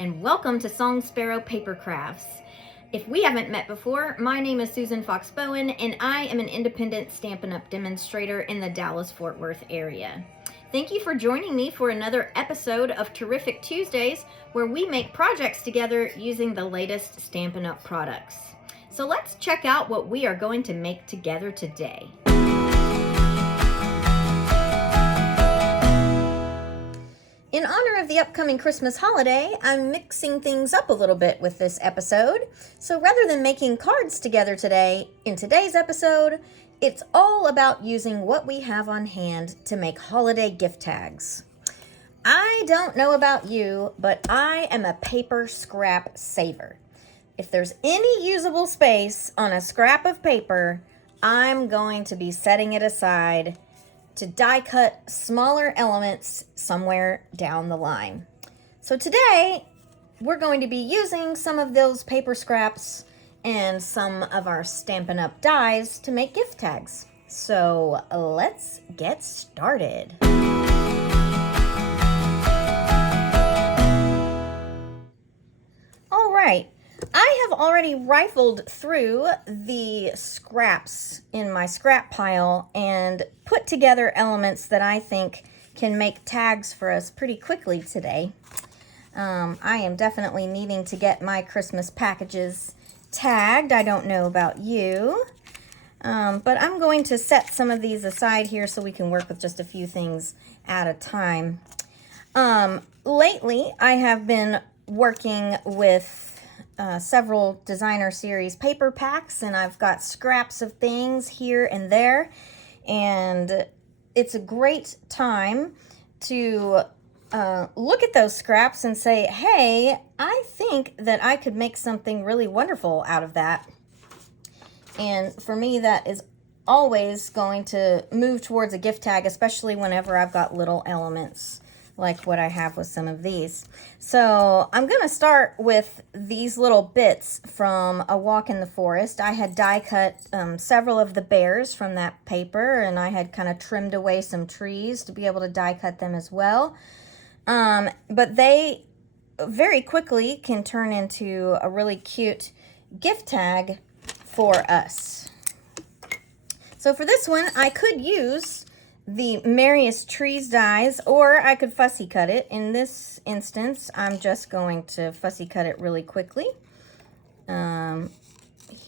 and welcome to Song Sparrow Paper Crafts. If we haven't met before, my name is Susan Fox Bowen, and I am an independent Stampin' Up! Demonstrator in the Dallas-Fort Worth area. Thank you for joining me for another episode of Terrific Tuesdays, where we make projects together using the latest Stampin' Up! Products. So let's check out what we are going to make together today. In honor of the upcoming Christmas holiday, I'm mixing things up a little bit with this episode. So rather than making cards together today, in today's episode, it's all about using what we have on hand to make holiday gift tags. I don't know about you, but I am a paper scrap saver. If there's any usable space on a scrap of paper, I'm going to be setting it aside to die cut smaller elements somewhere down the line. So today, we're going to be using some of those paper scraps and some of our Stampin' Up! Dies to make gift tags. So let's get started. All right. I have already rifled through the scraps in my scrap pile and put together elements that I think can make tags for us pretty quickly today. I am definitely needing to get my Christmas packages tagged. I don't know about you, but I'm going to set some of these aside here so we can work with just a few things at a time. Lately, I have been working with several designer series paper packs, and I've got scraps of things here and there, and it's a great time to look at those scraps and say, hey, I think that I could make something really wonderful out of that. And for me, that is always going to move towards a gift tag, especially whenever I've got little elements like what I have with some of these. So I'm going to start with these little bits from A Walk in the Forest. I had die cut several of the bears from that paper, and I had kind of trimmed away some trees to be able to die cut them as well. But they very quickly can turn into a really cute gift tag for us. So for this one, I could use the Merriest Trees dies, or I could fussy cut it. In this instance, I'm just going to fussy cut it really quickly.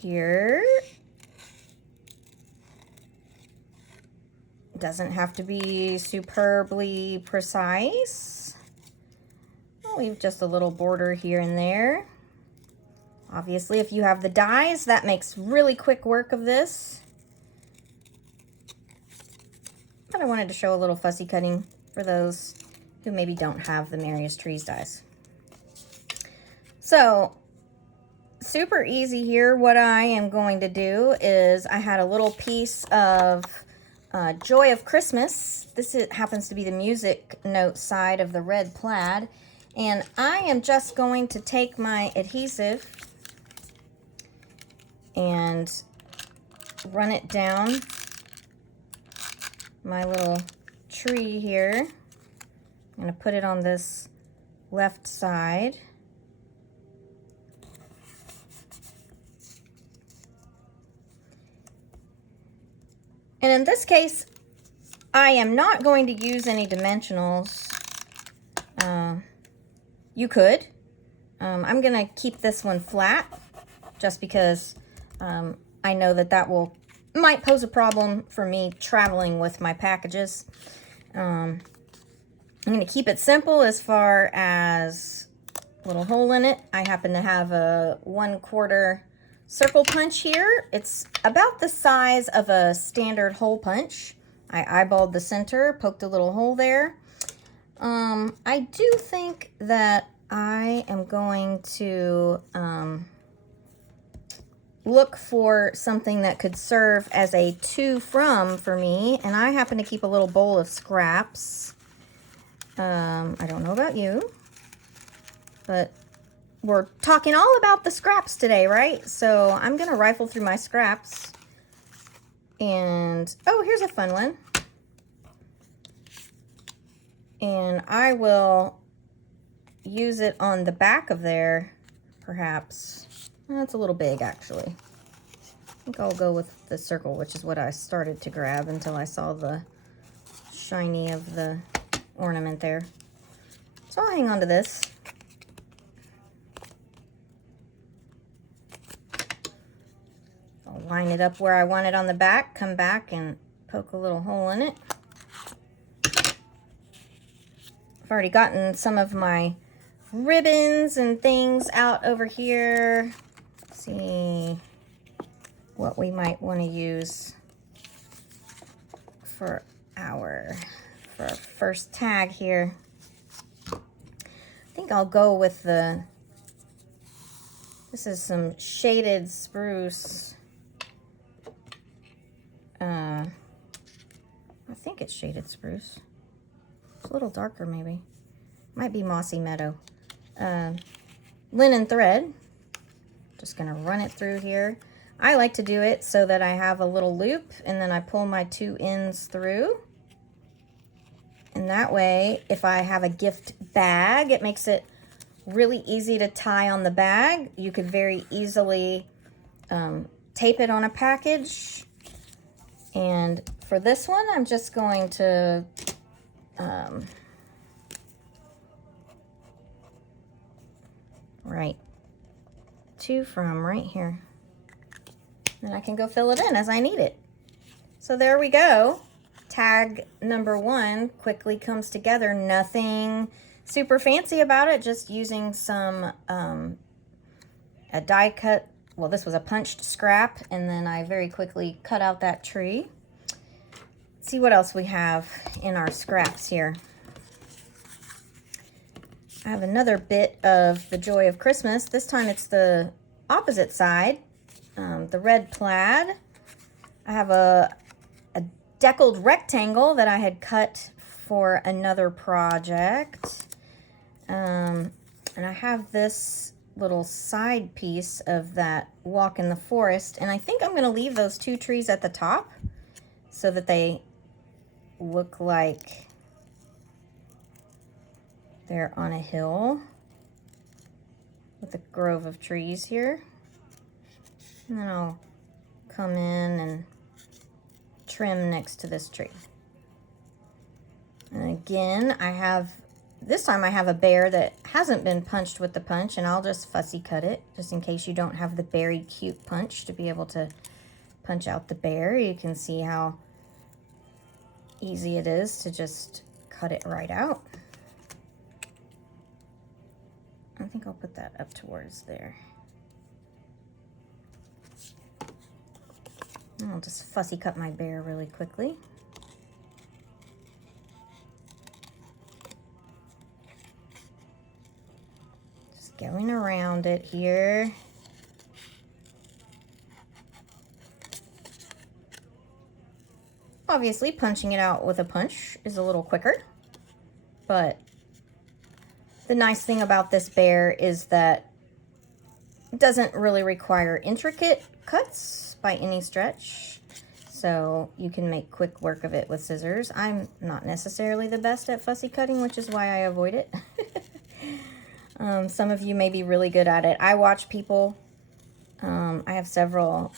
Here. Doesn't have to be superbly precise. I'll leave just a little border here and there. Obviously, if you have the dies, that makes really quick work of this. But I wanted to show a little fussy cutting for those who maybe don't have the Merriest Trees dies. So, super easy here. What I am going to do is I had a little piece of Joy of Christmas. This happens to be the music note side of the red plaid. And I am just going to take my adhesive and run it down my little tree here. I'm going to put it on this left side. And in this case, I am not going to use any dimensionals. You could. I'm going to keep this one flat just because I know that might pose a problem for me traveling with my packages. I'm going to keep it simple as far as a little hole in it. I happen to have a 1/4 circle punch here. It's about the size of a standard hole punch. I eyeballed the center, poked a little hole there. I do think that I am going to look for something that could serve as a to from for me, and I happen to keep a little bowl of scraps. I don't know about you, but we're talking all about the scraps today, right? So I'm gonna rifle through my scraps, and oh, here's a fun one. And I will use it on the back of there, perhaps. That's a little big, actually. I think I'll go with the circle, which is what I started to grab until I saw the shiny of the ornament there. So I'll hang on to this. I'll line it up where I want it on the back, come back and poke a little hole in it. I've already gotten some of my ribbons and things out over here. Let's see what we might want to use for our first tag here. I think I'll go with this is some shaded spruce. I think it's shaded spruce. It's a little darker maybe. Might be mossy meadow. Linen thread. Just gonna run it through here. I like to do it so that I have a little loop and then I pull my two ends through. And that way, if I have a gift bag, it makes it really easy to tie on the bag. You could very easily tape it on a package. And for this one, I'm just going to write to from right here. Then I can go fill it in as I need it. So there we go. Tag number 1 quickly comes together. Nothing super fancy about it, just using some a die cut. Well, this was a punched scrap, and then I very quickly cut out that tree. Let's see what else we have in our scraps here. I have another bit of the Joy of Christmas. This time it's the opposite side, the red plaid. I have a deckled rectangle that I had cut for another project. And I have this little side piece of that Walk in the Forest, and I think I'm going to leave those 2 trees at the top so that they look like they're on a hill with a grove of trees here. And then I'll come in and trim next to this tree. And again, this time I have a bear that hasn't been punched with the punch, and I'll just fussy cut it, just in case you don't have the very cute punch to be able to punch out the bear. You can see how easy it is to just cut it right out. I think I'll put that up towards there. And I'll just fussy cut my bear really quickly. Just going around it here. Obviously, punching it out with a punch is a little quicker, but the nice thing about this bear is that it doesn't really require intricate cuts by any stretch, so you can make quick work of it with scissors. I'm not necessarily the best at fussy cutting, which is why I avoid it. Some of you may be really good at it. I watch people. I have several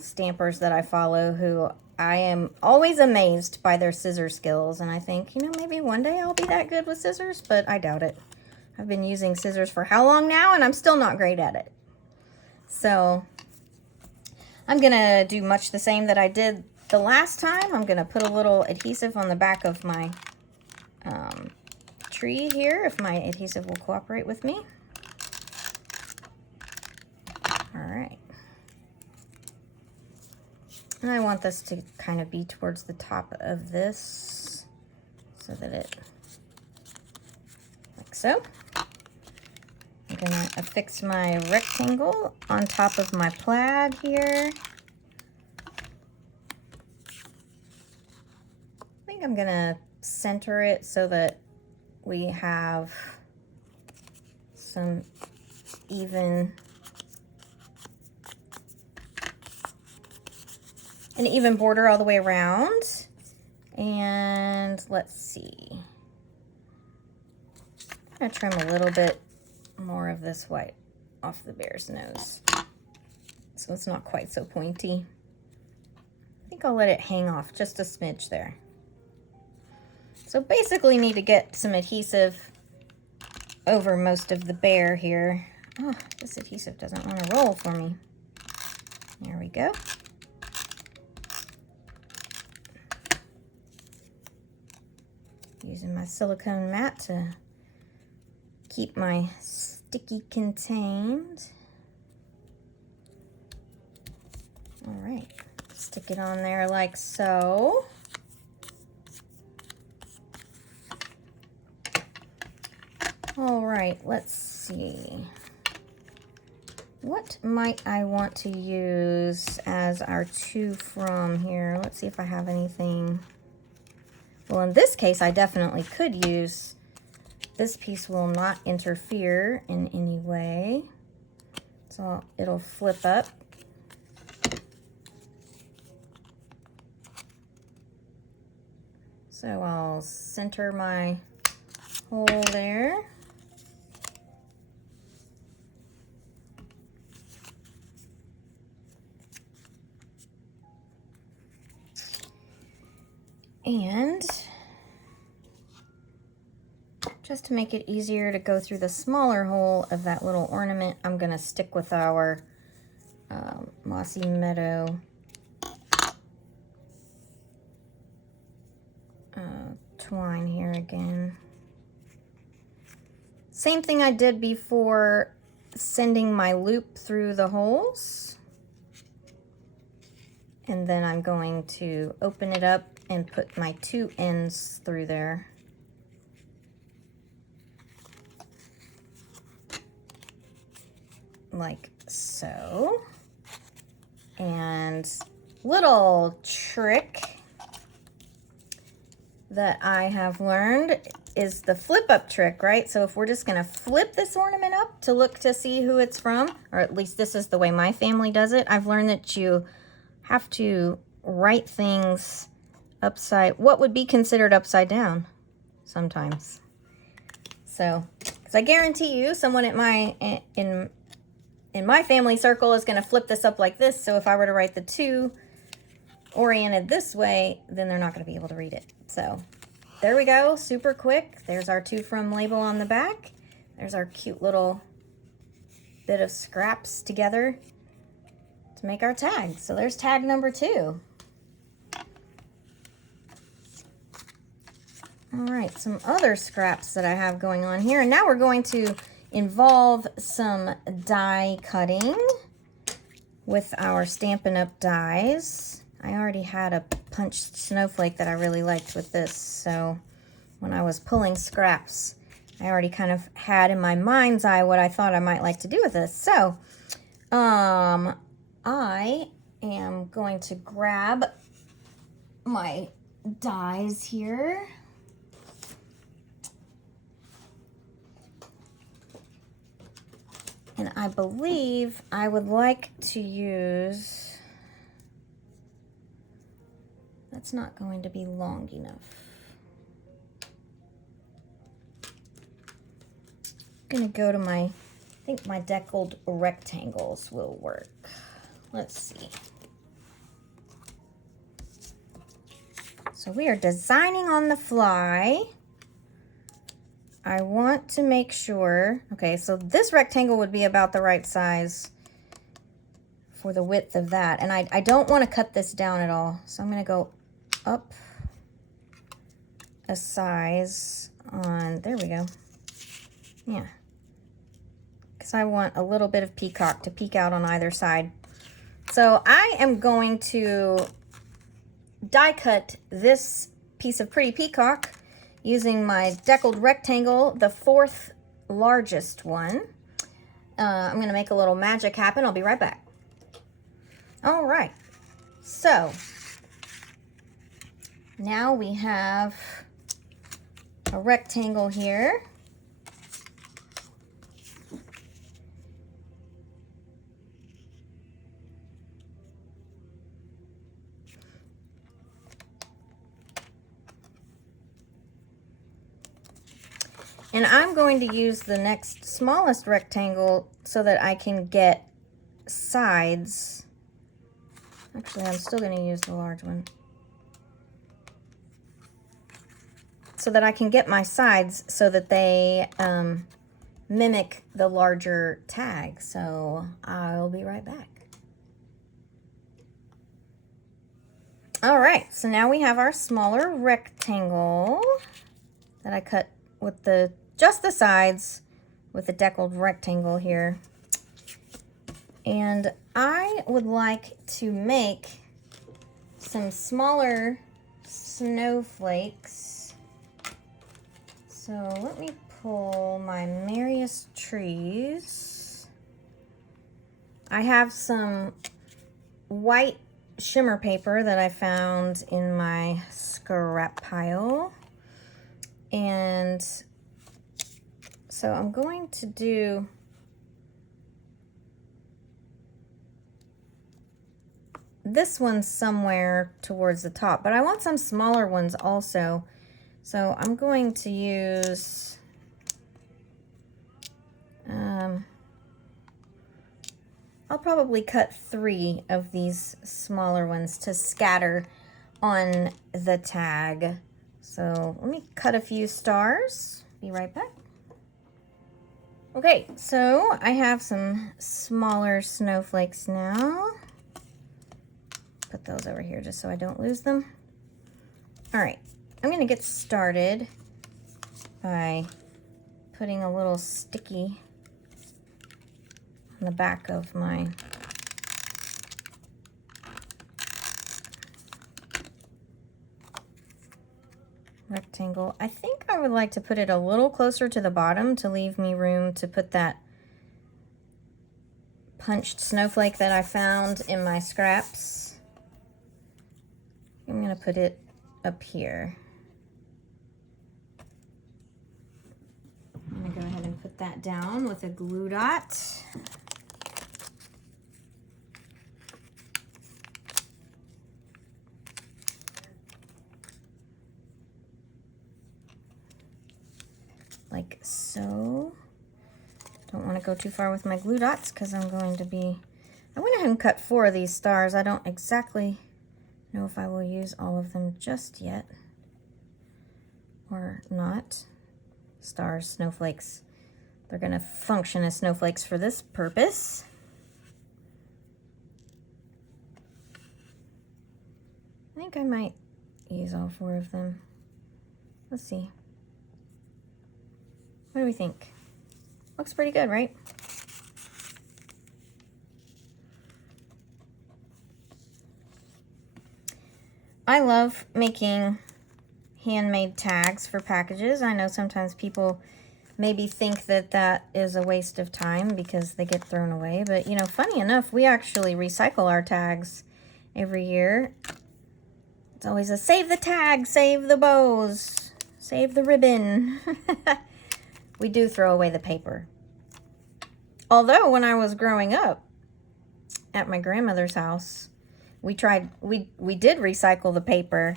stampers that I follow who I am always amazed by their scissor skills, and I think, you know, maybe one day I'll be that good with scissors, but I doubt it. I've been using scissors for how long now, and I'm still not great at it. So I'm gonna do much the same that I did the last time. I'm gonna put a little adhesive on the back of my tree here, if my adhesive will cooperate with me. All right. And I want this to kind of be towards the top of this so that it, like so. I'm gonna affix my rectangle on top of my plaid here. I think I'm gonna center it so that we have some an even border all the way around. And let's see. going to trim a little bit more of this white off the bear's nose so it's not quite so pointy. I think I'll let it hang off just a smidge there. So basically need to get some adhesive over most of the bear here. Oh, this adhesive doesn't want to roll for me. There we go. Using my silicone mat to keep my sticky contained. All right, stick it on there like so. All right, let's see. What might I want to use as our to from here? Let's see if I have anything. Well, in this case, I definitely could use, this piece will not interfere in any way. So it'll flip up. So I'll center my hole there. And just to make it easier to go through the smaller hole of that little ornament, I'm going to stick with our Mossy Meadow twine here again. Same thing I did before sending my loop through the holes. And then I'm going to open it up and put my two ends through there. Like so. And little trick that I have learned is the flip up trick, right? So if we're just gonna flip this ornament up to look to see who it's from, or at least this is the way my family does it, I've learned that you have to write things upside, what would be considered upside down sometimes. So, because I guarantee you someone at in my family circle is going to flip this up like this. So if I were to write the two oriented this way, then they're not going to be able to read it. So there we go, super quick. There's our to from label on the back. There's our cute little bit of scraps together to make our tag. So there's tag number 2. All right, some other scraps that I have going on here. And now we're going to involve some die cutting with our Stampin' Up! Dies. I already had a punched snowflake that I really liked with this. So when I was pulling scraps, I already kind of had in my mind's eye what I thought I might like to do with this. So I am going to grab my dies here. And I believe I would like to use, that's not going to be long enough. I'm gonna go to my, I think my deckled rectangles will work. Let's see. So we are designing on the fly. I want to make sure, okay, so this rectangle would be about the right size for the width of that. And I don't want to cut this down at all. So I'm going to go up a size on, there we go. Yeah. Because I want a little bit of peacock to peek out on either side. So I am going to die cut this piece of pretty peacock using my deckled rectangle, the 4th largest one. I'm going to make a little magic happen. I'll be right back. All right. So now we have a rectangle here. And I'm going to use the next smallest rectangle so that I can get sides. Actually, I'm still going to use the large one. So that I can get my sides so that they mimic the larger tag. So I'll be right back. All right, so now we have our smaller rectangle that I cut with just the sides with the deckled rectangle here. And I would like to make some smaller snowflakes. So let me pull my Merriest Trees. I have some white shimmer paper that I found in my scrap pile. And so I'm going to do this one somewhere towards the top, but I want some smaller ones also. So I'm going to use I'll probably cut 3 of these smaller ones to scatter on the tag. So let me cut a few stars. Be right back. Okay, so I have some smaller snowflakes now. Put those over here just so I don't lose them. All right, I'm gonna get started by putting a little sticky on the back of my rectangle. I think I would like to put it a little closer to the bottom to leave me room to put that punched snowflake that I found in my scraps. I'm gonna put it up here. I'm gonna go ahead and put that down with a glue dot. Like so. Don't want to go too far with my glue dots because I'm going to be... I went ahead and cut 4 of these stars. I don't exactly know if I will use all of them just yet or not. Stars, snowflakes. They're going to function as snowflakes for this purpose. I think I might use all 4 of them. Let's see. What do we think? Looks pretty good, right? I love making handmade tags for packages. I know sometimes people maybe think that that is a waste of time because they get thrown away, but you know, funny enough, we actually recycle our tags every year. It's always a save the tag, save the bows, save the ribbon. We do throw away the paper. Although when I was growing up at my grandmother's house, we did recycle the paper,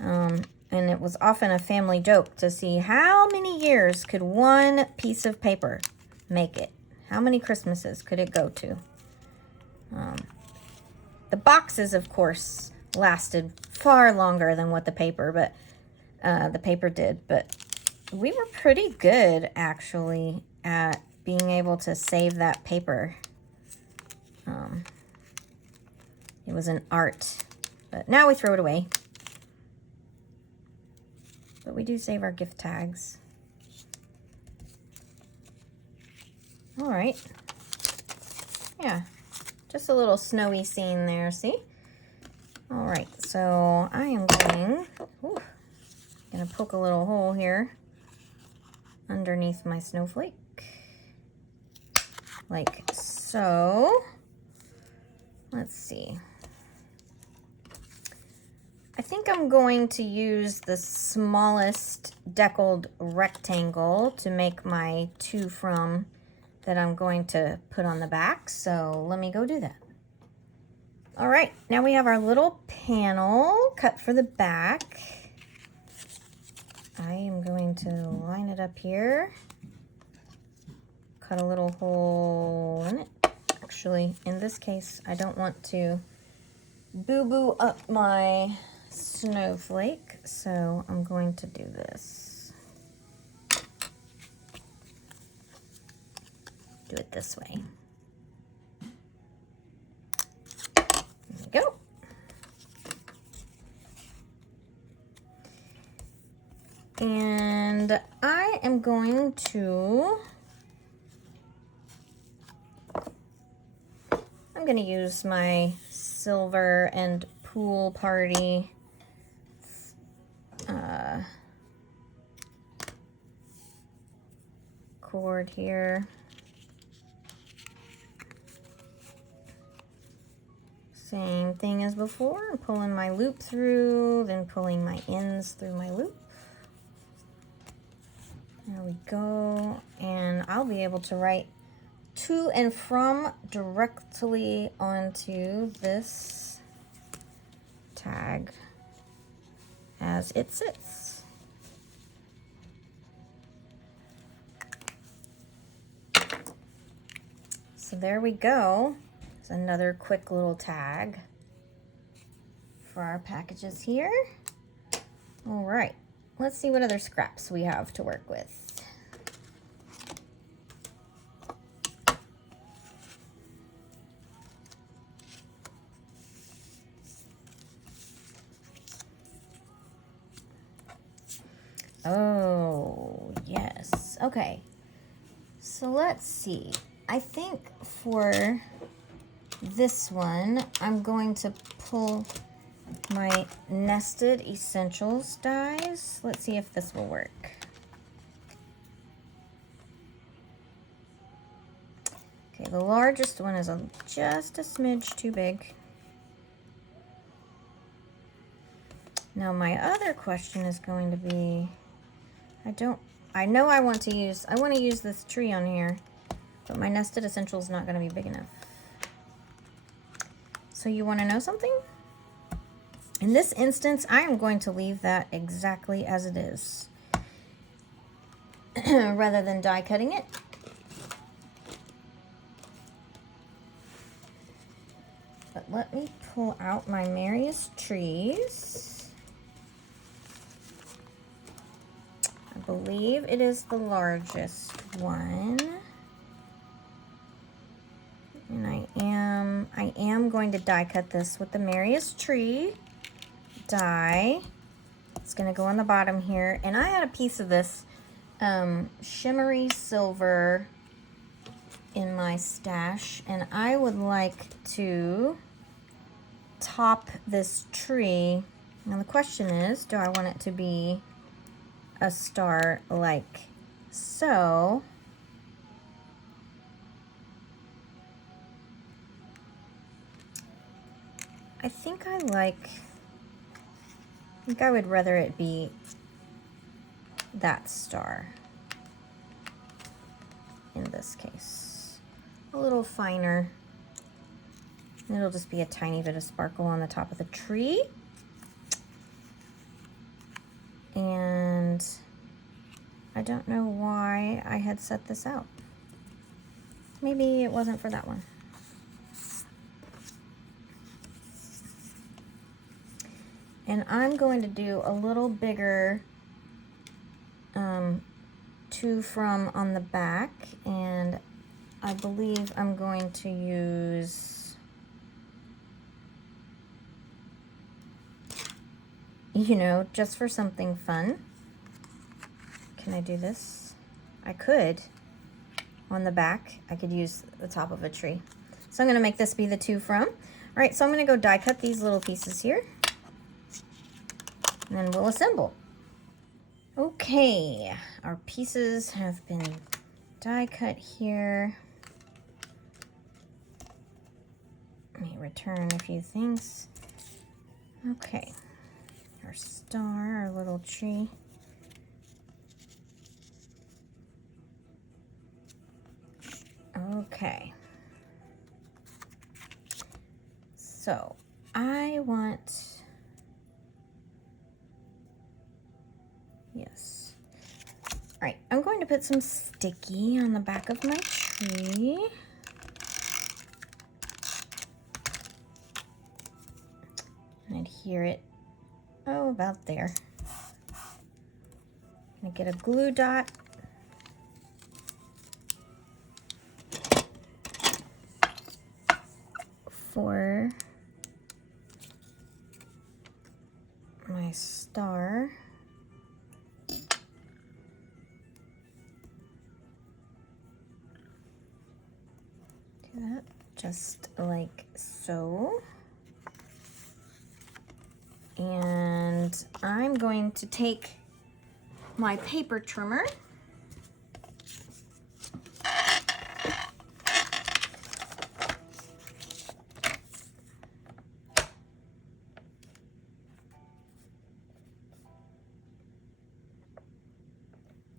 and it was often a family joke to see how many years could one piece of paper make it. How many Christmases could it go to? The boxes, of course, lasted far longer than what the paper did, but we were pretty good actually at being able to save that paper. It was an art, but now we throw it away. But we do save our gift tags. All right. Yeah, just a little snowy scene there, see? All right, so I am gonna poke a little hole here underneath my snowflake, like so. Let's see. I think I'm going to use the smallest deckled rectangle to make my to from that I'm going to put on the back. So let me go do that. All right, now we have our little panel cut for the back. I am going to line it up here, cut a little hole in it. Actually, in this case, I don't want to boo-boo up my snowflake, so I'm going to do this. Do it this way. There we go. And I am going to use my silver and pool party cord here. Same thing as before. I'm pulling my loop through, then pulling my ends through my loop. There we go. And I'll be able to write to and from directly onto this tag as it sits. So there we go. It's another quick little tag for our packages here. All right, let's see what other scraps we have to work with. Oh, yes. Okay. So let's see. I think for this one, I'm going to pull my Nested Essentials dies. Let's see if this will work. Okay, the largest one is just a smidge too big. Now my other question is going to be, I know I want to use this tree on here, but my Nested Essentials is not going to be big enough. So you want to know something? In this instance, I am going to leave that exactly as it is, rather than die cutting it. But let me pull out my Merriest Trees. I believe it is the largest one. And I am going to die cut this with the Merriest Tree die. It's going to go on the bottom here. And I had a piece of this shimmery silver in my stash, and I would like to top this tree. Now the question is, do I want it to be a star like so? I think I would rather it be that star in this case. A little finer. It'll just be a tiny bit of sparkle on the top of the tree. And I don't know why I had set this out. Maybe it wasn't for that one. And I'm going to do a little bigger to from on the back, and I believe I'm going to use, you know, just for something fun. Can I do this? I could. On the back, I could use the top of a tree. So I'm going to make this be the to from. All right, so I'm going to go die cut these little pieces here. And then we'll assemble. Okay, our pieces have been die cut here. Let me return a few things. Okay, our star, our little tree. Okay. So I want, Yes. All right, I'm going to put some sticky on the back of my tree. And adhere it, oh, about there. I'm gonna get a glue dot. For my star. Do that just like so. And I'm going to take my paper trimmer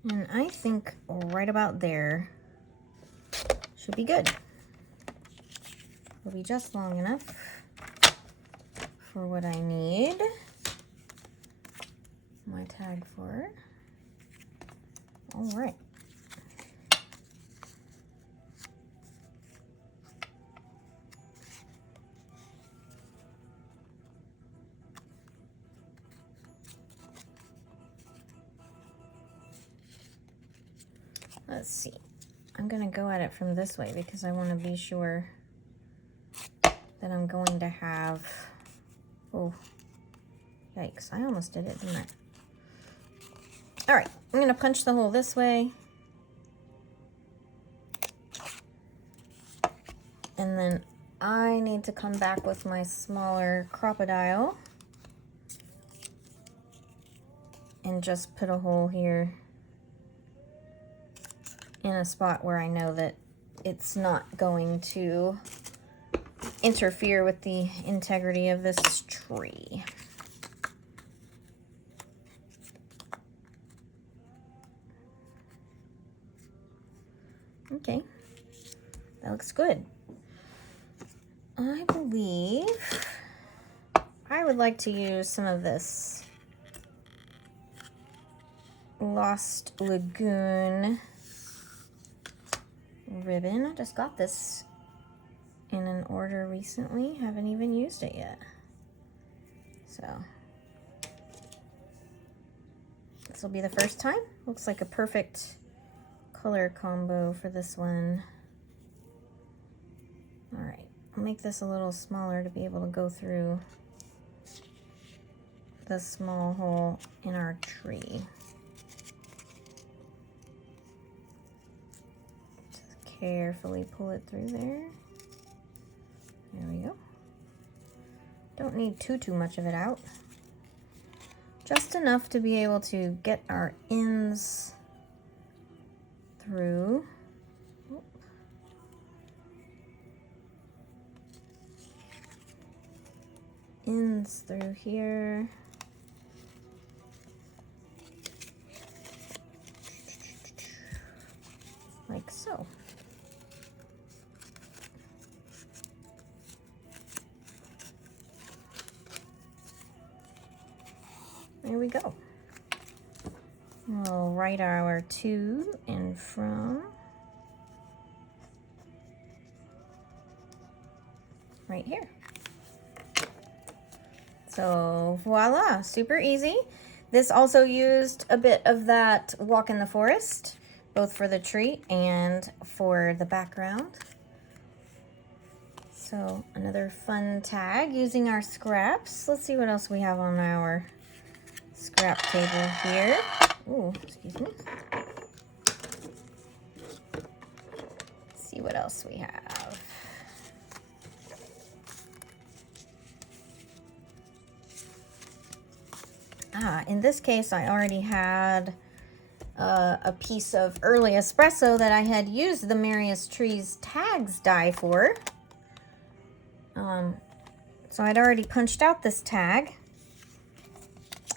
and I think right about there should be good. Will be just long enough for what I need my tag for. All right. Let's see. I'm gonna go at it from this way because I want to be sure that I'm going to have, oh, yikes, I almost did it, didn't I? All right, I'm gonna punch the hole this way. And then I need to come back with my smaller crocodile and just put a hole here in a spot where I know that it's not going to interfere with the integrity of this tree. Okay, that looks good. I believe I would like to use some of this Lost Lagoon ribbon. I just got this in an order recently. Haven't even used it yet. So this will be the first time. Looks like a perfect color combo for this one. All right, I'll make this a little smaller to be able to go through the small hole in our tree. Just carefully pull it through there. There we go. Don't need too much of it out. Just enough to be able to get our ends through. Ends through here. Like so. There we go. We'll write our to and from right here. So voila, super easy. This also used a bit of that walk in the forest, both for the tree and for the background. So another fun tag using our scraps. Let's see what else we have on our scrap table here. Ooh, excuse me. Let's see what else we have. In this case, I already had a piece of early espresso that I had used the Marius Trees tags die for. So I'd already punched out this tag.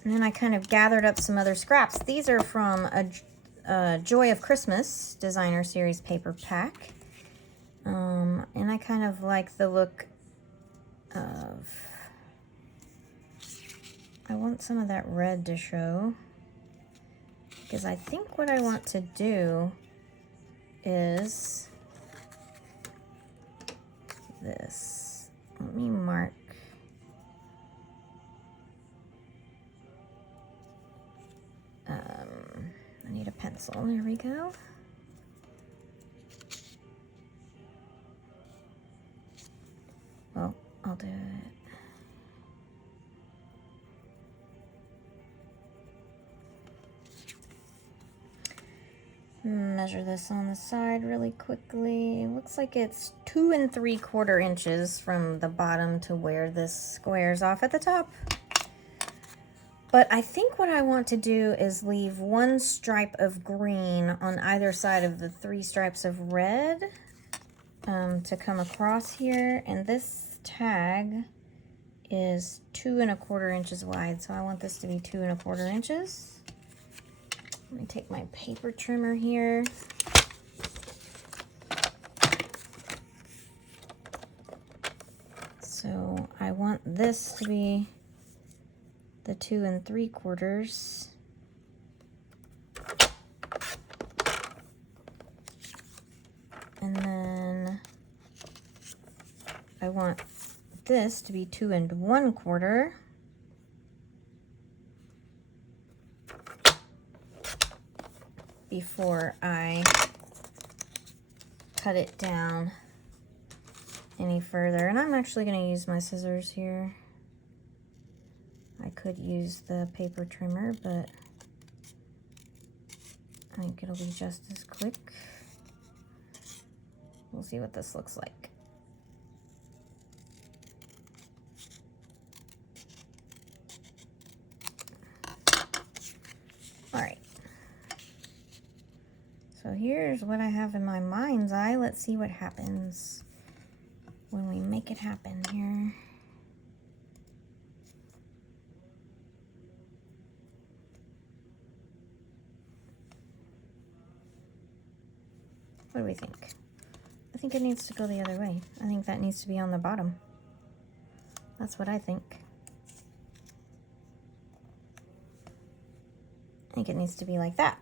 And then I kind of gathered up some other scraps. These are from a Joy of Christmas designer series paper pack. And I kind of like the look of, I want some of that red to show. because I think what I want to do is this. Let me mark. I need a pencil. There we go. Well, I'll do it. Measure this on the side really quickly. It looks like it's 2 3/4 inches from the bottom to where this squares off at the top. But I think what I want to do is leave 1 stripe of green on either side of the 3 stripes of red to come across here. And this tag is 2 1/4 inches wide, so I want this to be 2 1/4 inches. Let me take my paper trimmer here. So I want this to be the 2 3/4. And then I want this to be 2 1/4. Before I cut it down any further. And I'm actually going to use my scissors here. I could use the paper trimmer, but I think it'll be just as quick. We'll see what this looks like. All right. So here's what I have in my mind's eye. Let's see what happens when we make it happen here. What do we think? I think it needs to go the other way. I think that needs to be on the bottom. That's what I think. I think it needs to be like that.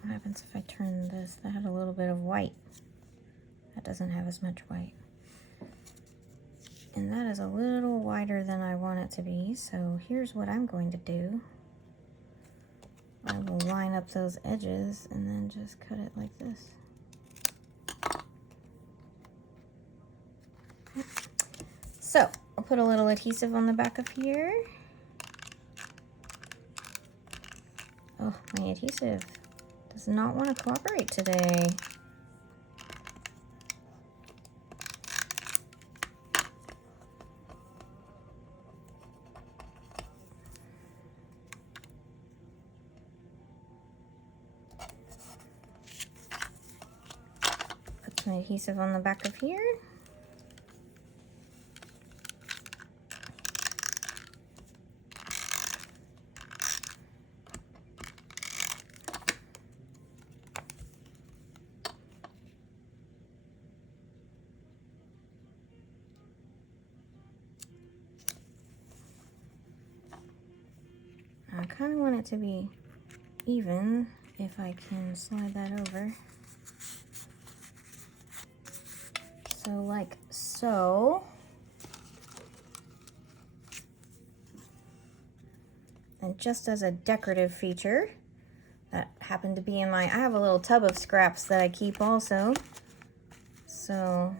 What happens if I turn this? That had a little bit of white. That doesn't have as much white. And that is a little wider than I want it to be. So here's what I'm going to do. I will line up those edges and then just cut it like this. So I'll put a little adhesive on the back of here. Oh, my adhesive does not want to cooperate today. Put some adhesive on the back of here. I kind of want it to be even, if I can slide that over. So like so. And just as a decorative feature, that happened to be in my, I have a little tub of scraps that I keep also. So,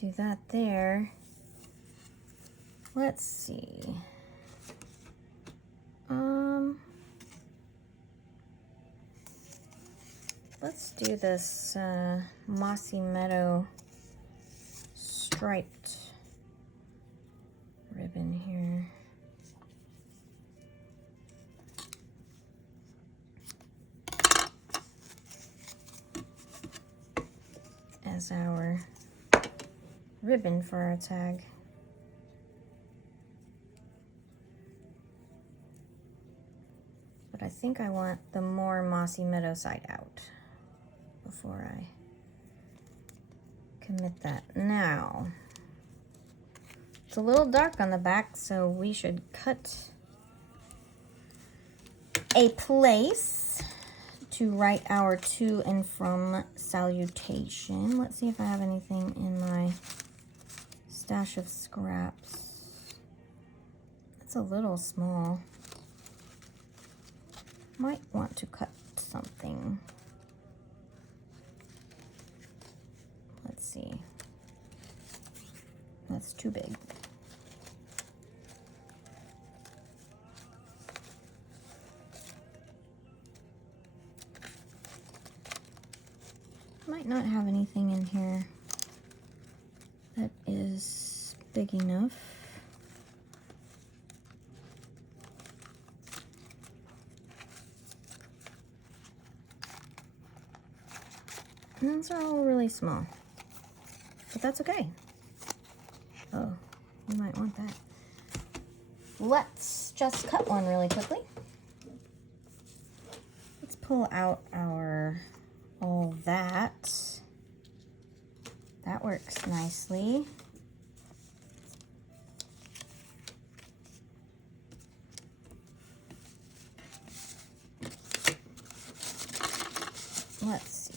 do that there. Let's see. Let's do this Mossy Meadow striped ribbon here. As our ribbon for our tag. But I think I want the more Mossy Meadow side out before I commit that. Now, it's a little dark on the back, so we should cut a place to write our to and from salutation. Let's see if I have anything in my stash of scraps. It's a little small. Might want to cut something. Let's see. That's too big. Might not have anything in here that is big enough. And those are all really small, but that's okay. Oh, you might want that. Let's just cut one really quickly. Let's pull out our all that. That works nicely. Let's see.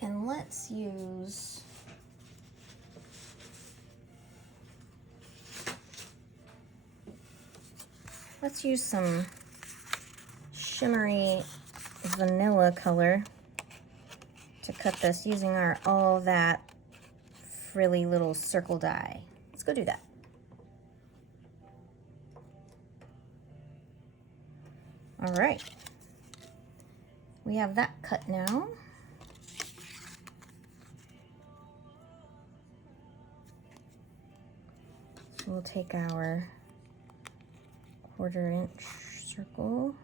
And let's use some shimmery vanilla color to cut this using our all that frilly little circle die. Let's go do that. All right, we have that cut now. So we'll take our 1/4 inch circle.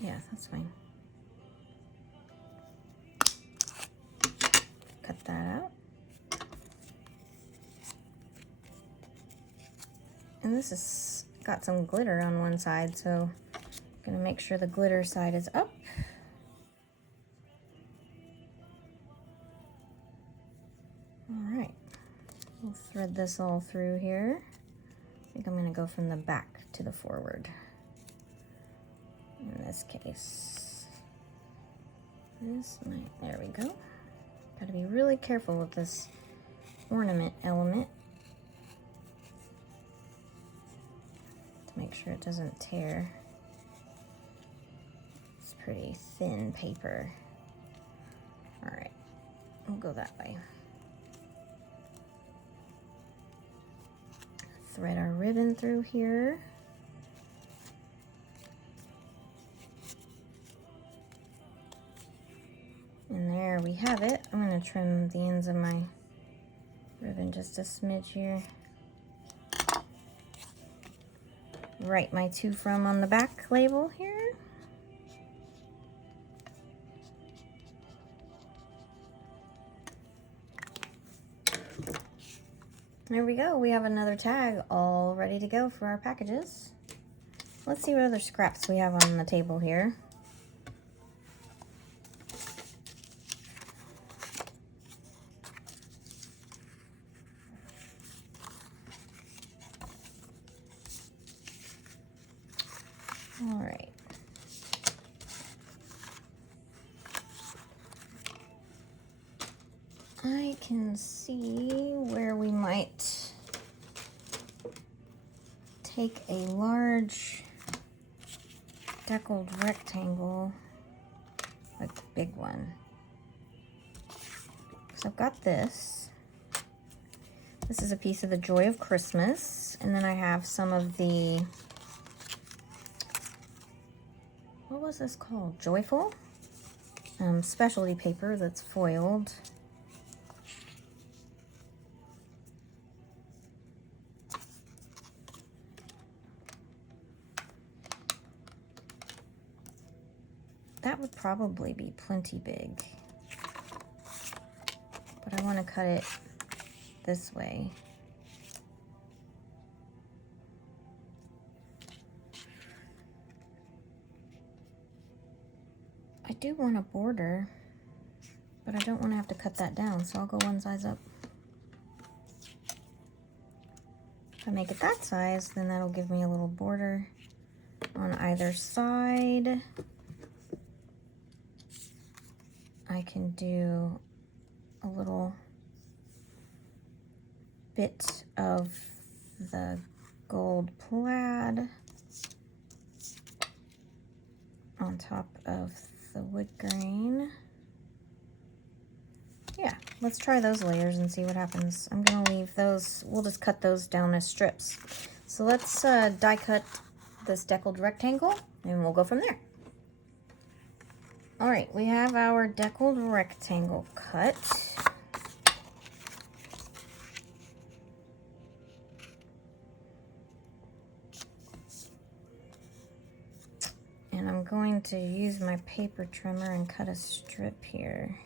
Yeah, that's fine. Cut that out. And this has got some glitter on one side, so I'm gonna make sure the glitter side is up. All right, we'll thread this all through here. I think I'm gonna go from the back to the forward in this case. There we go. Gotta be really careful with this ornament element to make sure it doesn't tear. It's pretty thin paper. All right, we'll go that way. Thread our ribbon through here. And there we have it. I'm going to trim the ends of my ribbon just a smidge here. Write my to from on the back label here. There we go. We have another tag all ready to go for our packages. Let's see what other scraps we have on the table here. All right. I can see where we might take a large deckled rectangle, like the big one. So I've got this. This is a piece of the Joy of Christmas, and then I have some of the, what was this called? Joyful? Specialty paper that's foiled. That would probably be plenty big, but I want to cut it this way. I do want a border, but I don't want to have to cut that down, so I'll go one size up. If I make it that size, then that'll give me a little border on either side. I can do a little bit of the gold plaid on top of the wood grain. Yeah, let's try those layers and see what happens. I'm gonna leave those, we'll just cut those down as strips. So let's die cut this deckled rectangle and we'll go from there. All right, we have our deckled rectangle cut. And I'm going to use my paper trimmer and cut a strip here.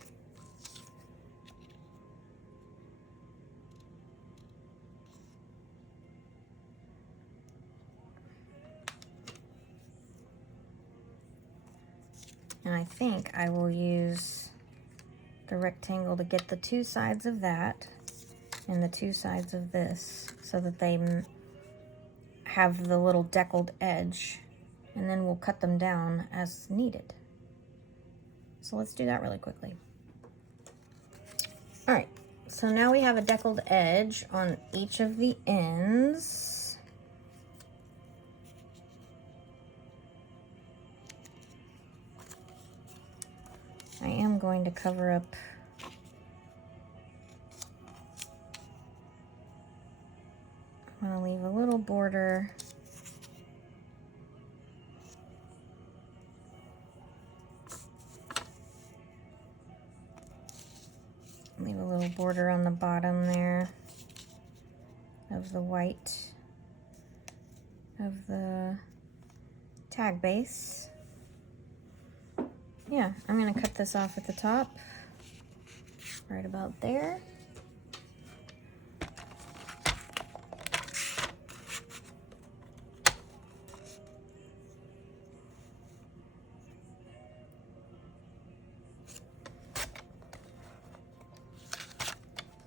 And I think I will use the rectangle to get the two sides of that and the two sides of this so that they have the little deckled edge, and then we'll cut them down as needed. So let's do that really quickly. All right, so now we have a deckled edge on each of the ends. I am going to cover up I'm going to leave a little border leave a little border on the bottom there of the white of the tag base. Yeah, I'm going to cut this off at the top, right about there.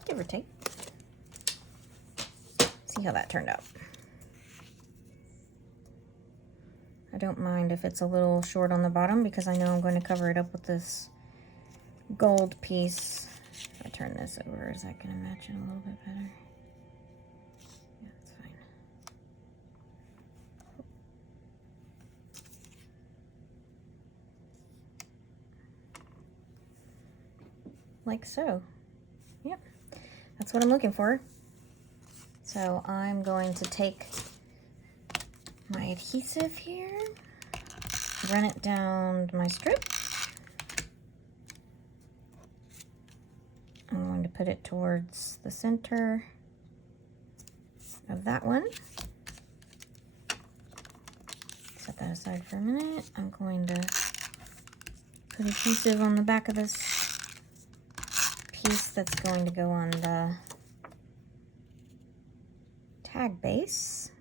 Give or take. See how that turned out. I don't mind if it's a little short on the bottom because I know I'm going to cover it up with this gold piece. If I turn this over, is that going to match it a little bit better? Yeah, that's fine. Like so. Yep, that's what I'm looking for. So I'm going to take my adhesive here, run it down my strip. I'm going to put it towards the center of that one. Set that aside for a minute. I'm going to put adhesive on the back of this piece that's going to go on the tag base.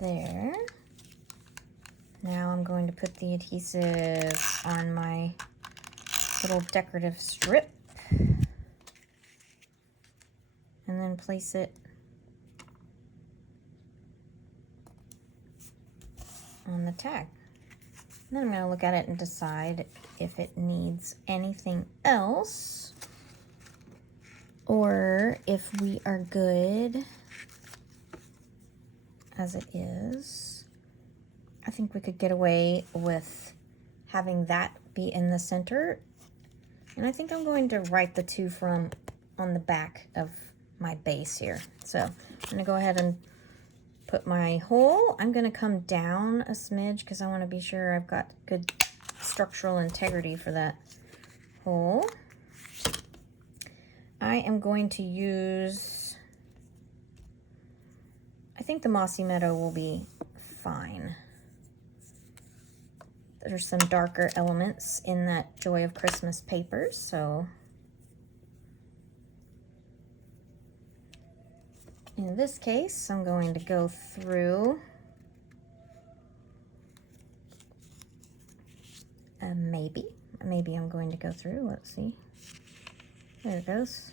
There. Now I'm going to put the adhesive on my little decorative strip and then place it on the tag. And then I'm going to look at it and decide if it needs anything else or if we are good as it is. I think we could get away with having that be in the center. And I think I'm going to write the two from on the back of my base here. So I'm going to go ahead and put my hole. I'm going to come down a smidge because I want to be sure I've got good structural integrity for that hole. I am going to use, I think the Mossy Meadow will be fine. There's some darker elements in that Joy of Christmas paper, so In this case, I'm going to go through maybe I'm going to go through, let's see. There it goes.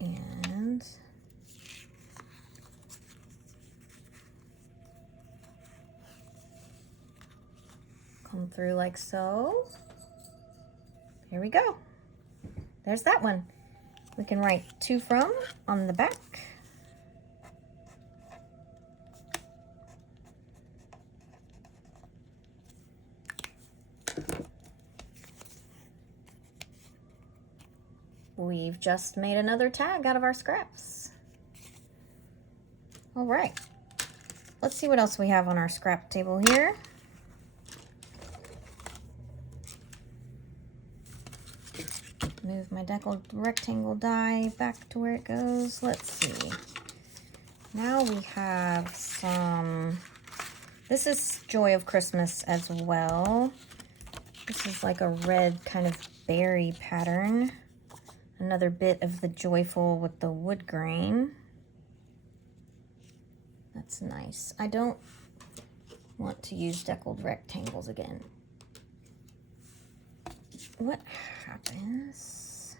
And come through like so. Here we go. There's that one. We can write to from on the back. We've just made another tag out of our scraps. All right, let's see what else we have on our scrap table here. Move my deckled rectangle die back to where it goes. Let's see. Now we have some, this is Joy of Christmas as well. This is like a red kind of berry pattern. Another bit of the joyful with the wood grain. That's nice. I don't want to use deckled rectangles again. What happens?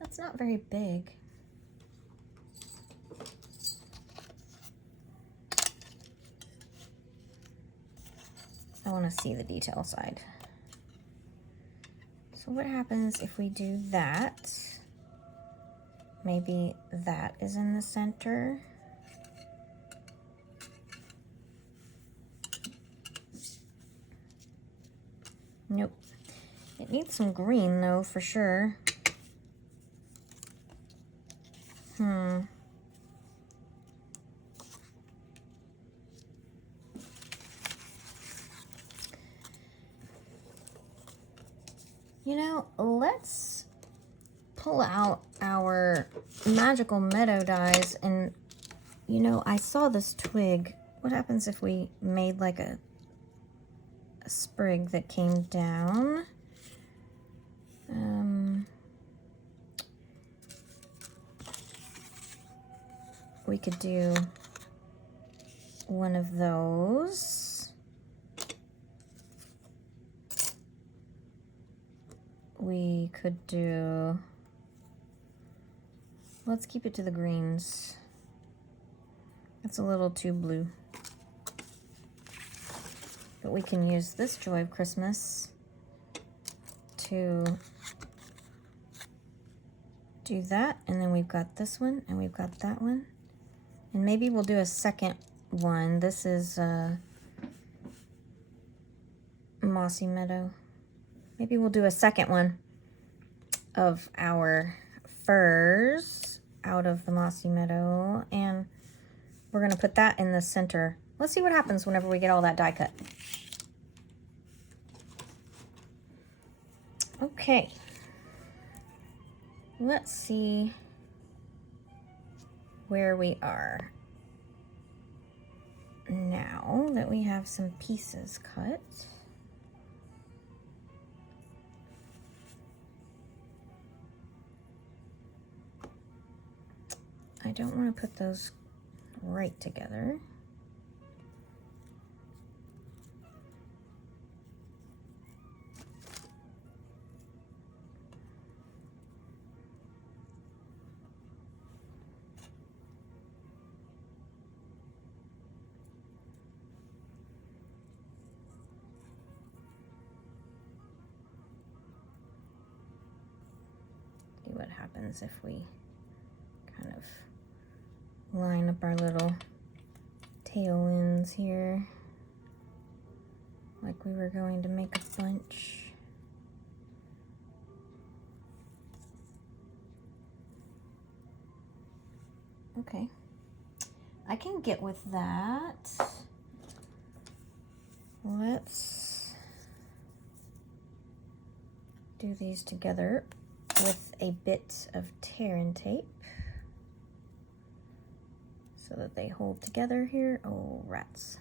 That's not very big. I want to see the detail side. So what happens if we do that? Maybe that is in the center. Nope. It needs some green though, for sure. You know, let's pull out our magical meadow dies, and you know, I saw this twig. What happens if we made like a sprig that came down? We could do one of those. We could do, let's keep it to the greens. It's a little too blue. But we can use this Joy of Christmas to do that. And then we've got this one and we've got that one. And maybe we'll do a second one. This is Mossy Meadow. Maybe we'll do a second one of our firs out of the Mossy Meadow, and we're gonna put that in the center. Let's see what happens whenever we get all that die cut. Okay, let's see where we are now that we have some pieces cut. I don't want to put those right together. See what happens if we kind of line up our little tail ends here, like we were going to make a bunch. Okay, I can get with that. Let's do these together with a bit of tear and tape so that they hold together here. Oh, rats.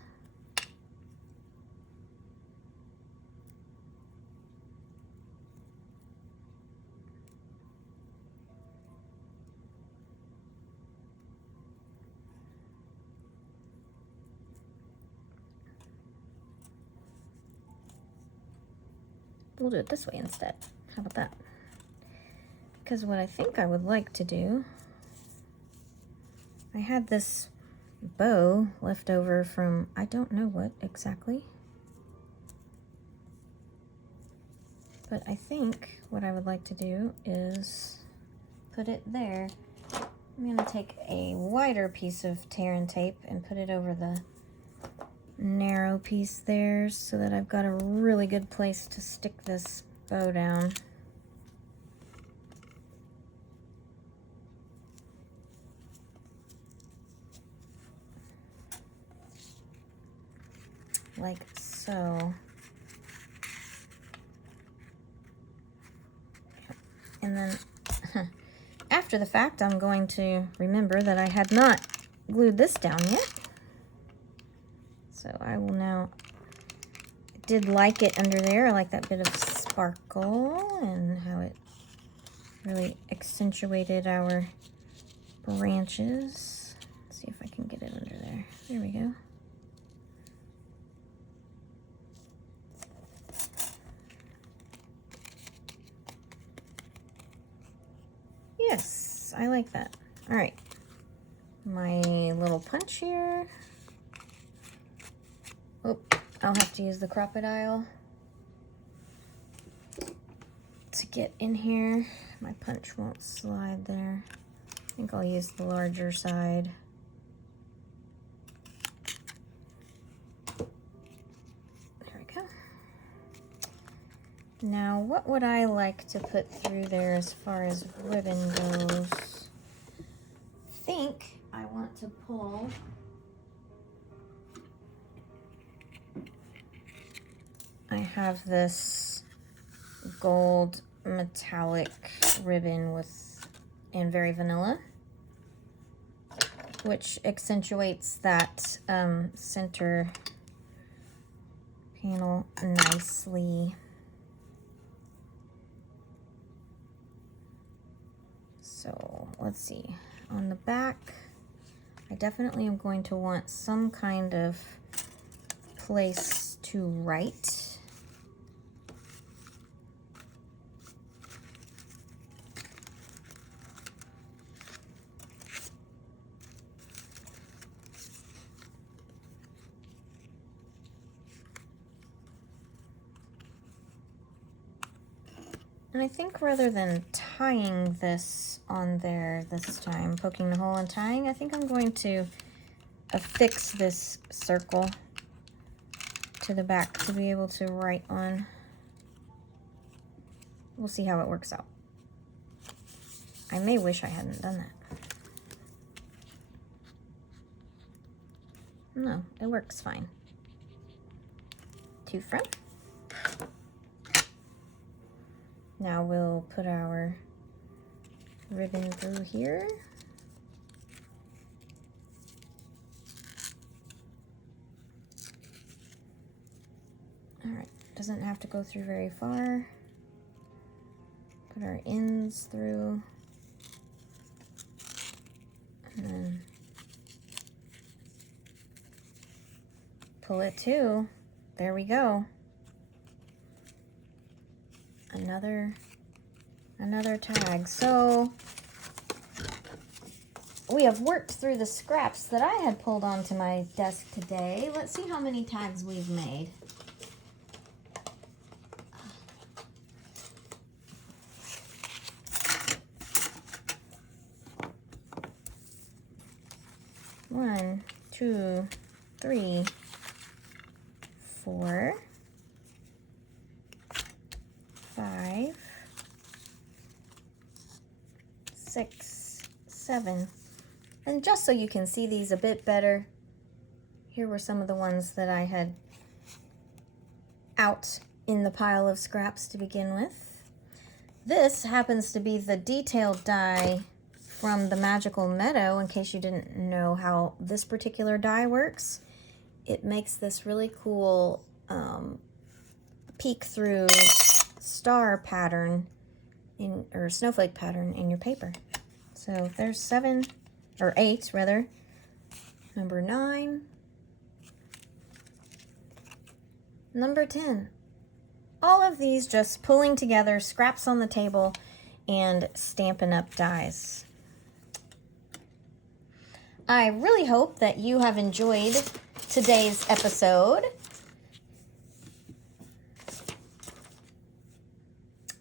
we'll do it this way instead. How about that? Because what I think I would like to do, I had this bow left over from, I don't know what exactly. But I think what I would like to do is put it there. I'm going to take a wider piece of tear and tape and put it over the narrow piece there so that I've got a really good place to stick this bow down. Like so. And then after the fact, I'm going to remember that I had not glued this down yet. So I will now, I did like it under there. I like that bit of sparkle and how it really accentuated our branches. Let's see if I can get it under there. There we go. Yes, I like that. All right, my little punch here. Oh, I'll have to use the crocodile to get in here. My punch won't slide there. I think I'll use the larger side. There we go. Now, what would I like to put through there as far as ribbon goes? I think I want to pull I have this gold metallic ribbon and very vanilla, which accentuates that center panel nicely. So let's see, on the back, I definitely am going to want some kind of place to write. And I think rather than tying this on there this time, poking the hole and tying, I think I'm going to affix this circle to the back to be able to write on. We'll see how it works out. I may wish I hadn't done that. No, it works fine. To front. Now we'll put our ribbon through here. All right, doesn't have to go through very far. Put our ends through. And then pull it too. There we go. Another tag. So we have worked through the scraps that I had pulled onto my desk today. Let's see how many tags we've made. One, two, three, 4, 5, 6, 7. And just so you can see these a bit better, here were some of the ones that I had out in the pile of scraps to begin with. This happens to be the detailed die from the Magical Meadow, in case you didn't know how this particular die works. It makes this really cool peek through star pattern or snowflake pattern in your paper. So there's 7 or 8 rather. Number 9. Number 10. all of these just pulling together, scraps on the table, and Stampin' Up dies. I really hope that you have enjoyed today's episode.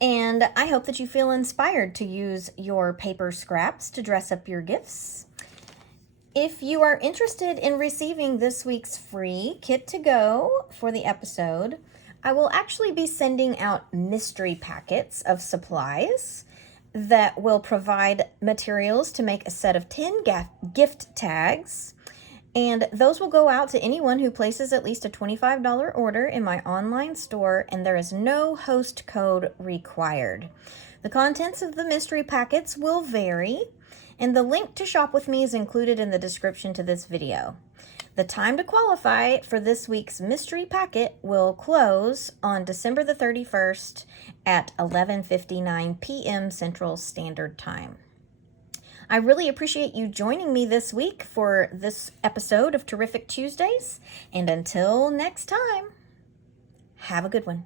And I hope that you feel inspired to use your paper scraps to dress up your gifts. If you are interested in receiving this week's free kit to go for the episode, I will actually be sending out mystery packets of supplies that will provide materials to make a set of 10 gift tags. And those will go out to anyone who places at least a $25 order in my online store, and there is no host code required. The contents of the mystery packets will vary, and the link to shop with me is included in the description to this video. The time to qualify for this week's mystery packet will close on December the 31st at 11:59 p.m. Central Standard Time. I really appreciate you joining me this week for this episode of Terrific Tuesdays. And until next time, have a good one.